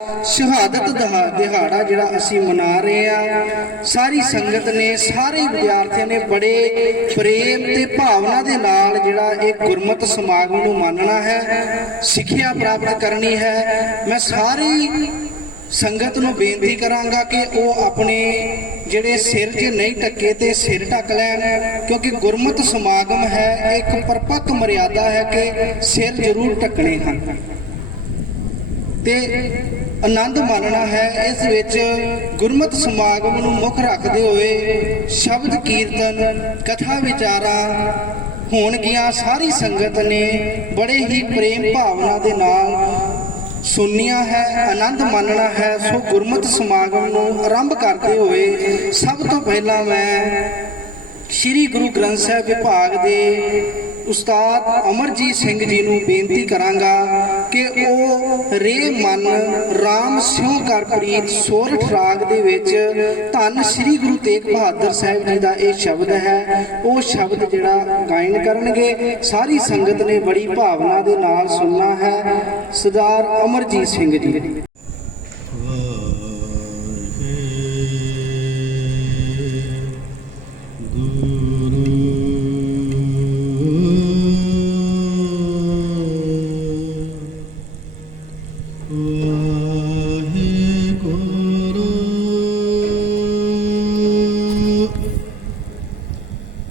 ਸ਼ਹਾਦਤ ਦਿਹਾੜਾ ਜਿਹੜਾ ਅਸੀਂ ਮਨਾ ਰਹੇ ਆ ਸਾਰੀ ਸੰਗਤ ਨੇ, ਸਾਰੇ ਵਿਦਿਆਰਥੀਆਂ ਨੇ ਬੜੇ ਪ੍ਰੇਮ ਤੇ ਭਾਵਨਾ ਦੇ ਨਾਲ ਜਿਹੜਾ ਇਹ ਗੁਰਮਤ ਸਮਾਗਮ ਨੂੰ ਮੰਨਣਾ ਹੈ, ਸਿੱਖਿਆ ਪ੍ਰਾਪਤ ਕਰਨੀ ਹੈ। ਮੈਂ ਸਾਰੀ ਸੰਗਤ ਨੂੰ ਬੇਨਤੀ ਕਰਾਂਗਾ ਕਿ ਉਹ ਆਪਣੇ ਜਿਹੜੇ ਸਿਰ 'ਚ ਨਹੀਂ ਟੱਕੇ ਤੇ ਸਿਰ ਢੱਕ ਲੈਣ, ਕਿਉਂਕਿ ਗੁਰਮਤ ਸਮਾਗਮ ਹੈ ਇੱਕ ਪਰਪੱਕ ਮਰਿਆਦਾ ਹੈ ਕਿ ਸਿਰ ਜ਼ਰੂਰ ਢੱਕਣੇ ਹਨ। ਤੇ ਆਨੰਦ ਮਾਣਨਾ ਹੈ, ਇਸ ਵਿੱਚ ਗੁਰਮਤ ਸਮਾਗਮ ਨੂੰ ਮੁੱਖ ਰੱਖਦੇ ਹੋਏ ਸ਼ਬਦ ਕੀਰਤਨ, ਕਥਾ ਵਿਚਾਰਾਂ ਹੋਣਗੀਆਂ, ਸਾਰੀ ਸੰਗਤ ਨੇ ਬੜੇ ਹੀ ਪ੍ਰੇਮ ਭਾਵਨਾ ਦੇ ਨਾਲ ਸੁਣਨੀਆਂ ਹੈ, ਆਨੰਦ ਮਾਣਨਾ ਹੈ, ਸੋ ਗੁਰਮਤ ਸਮਾਗਮ ਨੂੰ ਆਰੰਭ ਕਰਦੇ ਹੋਏ ਸਭ ਤੋਂ ਪਹਿਲਾਂ ਮੈਂ ਸ੍ਰੀ ਗੁਰੂ ਗ੍ਰੰਥ ਸਾਹਿਬ ਵਿਭਾਗ ਦੇ ਉਸਤਾਦ ਅਮਰਜੀਤ ਸਿੰਘ ਜੀ ਨੂੰ ਬੇਨਤੀ ਕਰਾਂਗਾ ਕਿ ਉਹ ਰੇ ਮਨ RAM ਸਿਉ ਕਰ ਪ੍ਰੀਤ ਸੋਰਠ ਰਾਗ ਦੇ ਵਿੱਚ ਧੰਨ ਸ੍ਰੀ ਗੁਰੂ ਤੇਗ ਬਹਾਦਰ ਸਾਹਿਬ ਜੀ ਦਾ ਇਹ ਸ਼ਬਦ ਹੈ। ਉਹ ਸ਼ਬਦ ਜਿਹੜਾ ਗਾਇਨ ਕਰਨਗੇ। ਸਾਰੀ ਸੰਗਤ ਨੇ ਬੜੀ ਭਾਵਨਾ ਦੇ ਨਾਲ ਸੁਣਨਾ ਹੈ। ਸਰਦਾਰ ਅਮਰਜੀਤ ਸਿੰਘ ਜੀ।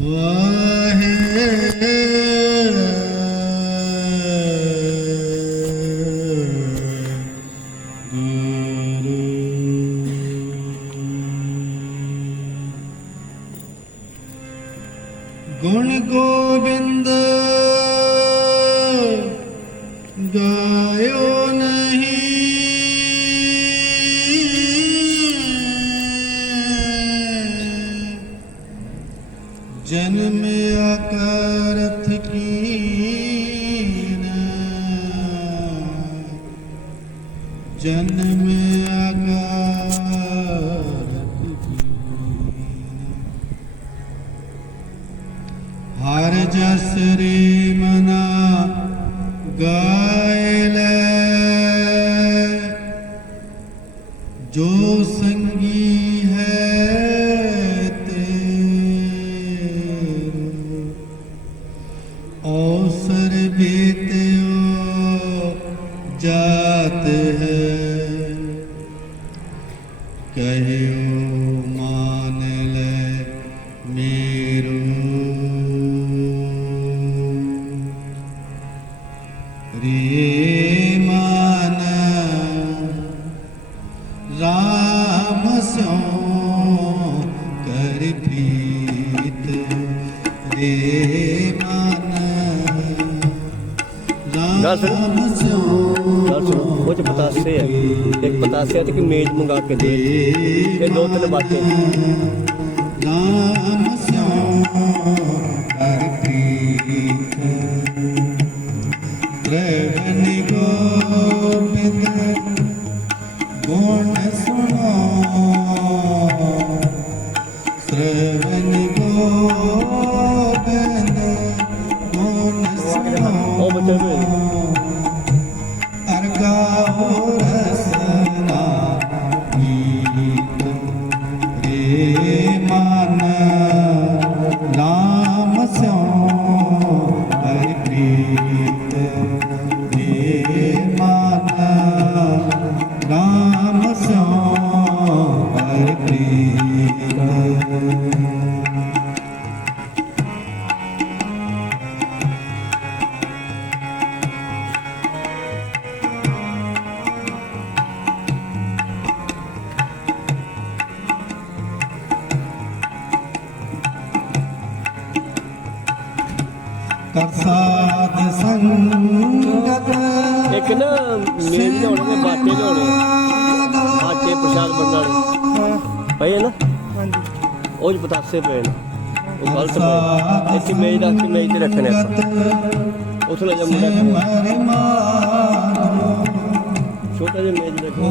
ਗੁਣ cehenneme ਗੱਲ ਸੁਣ। ਗੱਲ ਸੁਣੋ। ਉਹ ਚ ਪਤਾਸੇ ਆ। ਇੱਕ ਪਤਾਸੇ ਤੇ ਕਿ ਮੇਜ਼ ਮੰਗਾ ਕੇ ਦੇ। ਇਹ ਦੋ ਤਿੰਨ ਬਾਤੇ ਨਾਮ ਸਿਉ ਕਰ ਪ੍ਰੀਤ ਗੋਬਿੰਦ ਗੁਣ ਸੁਣੋ। ਸਰਵਨ ਰੇ ਕਰਸਾਦ ਸੰਗਤ ਇੱਕ ਨਾ ਮੇਜ਼ ਲਿਆਉਣੇ ਨੇ ਬਾਟੇ ਲਿਆਉਣੇ ਬਾਟੇ ਪ੍ਰਸ਼ਾਦ ਵਾਲੇ। ਪਏ ਨਾ? ਉਹ ਚ ਪਤਾਸੇ ਪਏ ਨੇ। ਉਹ ਗਲਤ ਪਏ ਇੱਥੇ ਮੇਜ਼ ਰੱਖ ਕੇ ਮੇਜ਼ ਤੇ ਰੱਖਣੇ ਆਪਾਂ। ਉੱਥੇ ਲੈ ਜਾ ਮੁੰਡਾ। ਛੋਟਾ ਜਿਹਾ ਮੇਜ਼ ਰੱਖੋ।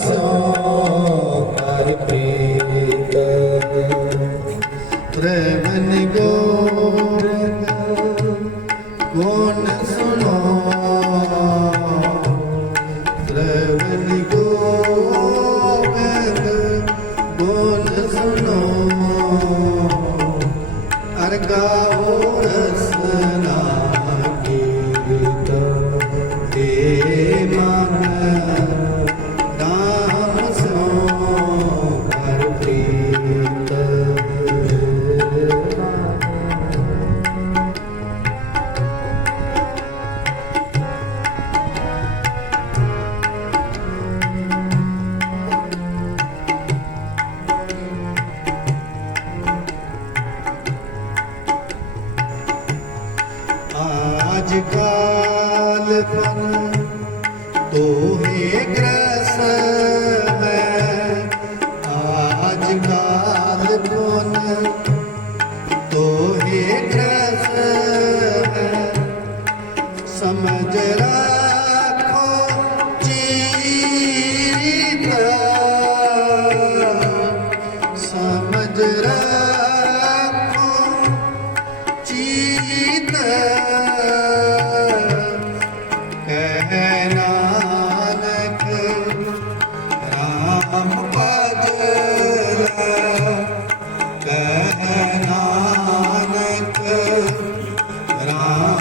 ਸੋ ਕਰ ਪ੍ਰੀਤ ਪ੍ਰਵਨ ਗੋਰਖ ਗੁਣ ਸੁਣੋ ਪ੍ਰਵਨ ਗੋਰਖ ਗੁਣ ਸੁਨੋ ਅਰ ਗਾਓ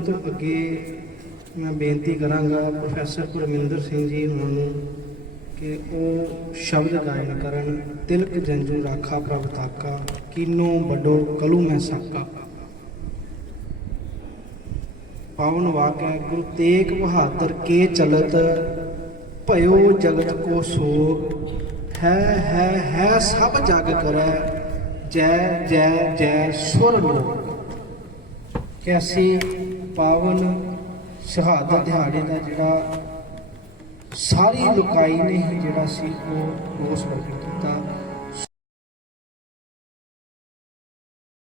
ਤੋਂ ਅੱਗੇ ਮੈਂ ਬੇਨਤੀ ਕਰਾਂਗਾ ਪ੍ਰੋਫੈਸਰ ਪਰਮਿੰਦਰ ਸਿੰਘ ਜੀ ਉਹਨਾਂ ਨੂੰ ਕਿ ਉਹ ਸ਼ਬਦ ਗਾਇਨ ਕਰਨ, ਤਿਲਕ ਜੰਜੂ ਰਾਖਾ ਪ੍ਰਭ ਤਾਕਾ, ਕੀਨੋ ਵੱਡੋ ਕਲੂ ਮੈਂ ਸਾਕਾ। ਪਾਵਨ ਵਾਕਿਆ ਗੁਰੂ ਤੇਗ ਬਹਾਦਰ ਕੇ ਚਲਤ, ਭਇਓ ਜਗਤ ਕੋ ਸੋਗ। ਹੈ ਹੈ ਹੈ ਸਭ ਜਗ ਕਰੈ, ਜੈ ਜੈ ਜੈ ਸੁਰ ਲੋਕ। ਕਿ ਪਾਵਨ ਸ਼ਹਾਦਤ ਦਿਹਾੜੇ ਦਾ ਜਿਹੜਾ ਸਾਰੀ ਲੁਕਾਈ ਨੇ ਹੀ ਜਿਹੜਾ ਸੀ ਉਹ ਉਸ ਵਕਤ